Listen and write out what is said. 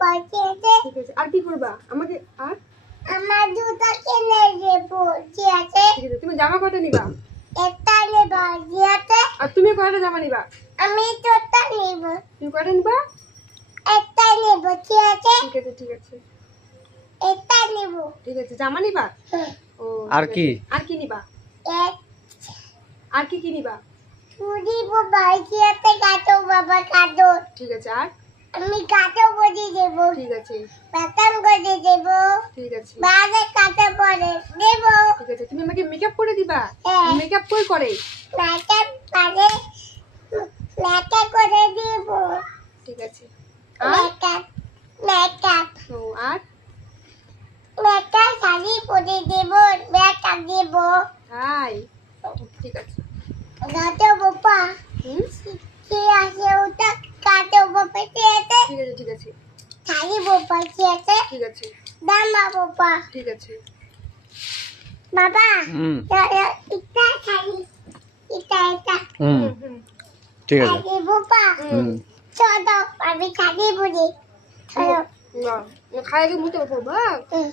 পড়ছে ঠিক আছে আর কি করবা আমাকে আর আমার জুতো কিনে দেবো ঠিক আছে ঠিক আছে তুমি জামা কয়টা নিবা একটা নেব ঠিক আছে আর তুমি কয়টা জামা নিবা আমি জুতো নেব তুমি কয়টা নিবা একটা নেব ঠিক আছে ঠিক আছে ঠিক আছে একটা নেব ঠিক আছে জামা নিবা ও আর ঠিক কি আছে। আর কি নিবা এক আর কি কি নিবা চুরি বাবা ঠিক আছে কাটো বাবা কাটো ঠিক আছে আর আমি কাটো বজি দেব ঠিক আছে বাতাম করে দেব ঠিক আছে বাজে কাটো পরে দেব ঠিক আছে তুমি আমাকে মেকআপ করে দিবা হ্যাঁ। মেকআপ কই করে মেকআপ পারে মেকআপ করে দেব ঠিক আছে আর মেকআপ মেকআপ ও আর মেকআপ শাড়ি পরে দেব মেকআপ দেব হাই ঠিক আছে কাটো বাবা হুম কি আছে ওটা কাটো বাবা ঠিক আছে ঠিক আছে ঠিক আছে শাড়ি বাবা ঠিক আছে ঠিক আছে দামা বাবা ঠিক আছে বাবা হুম এটা শাড়ি এটা হুম হুম ঠিক আছে শাড়ি বাবা হুম চলো আমি শাড়ি পরি চলো না খাই আগে মুতে উঠো বা হুম।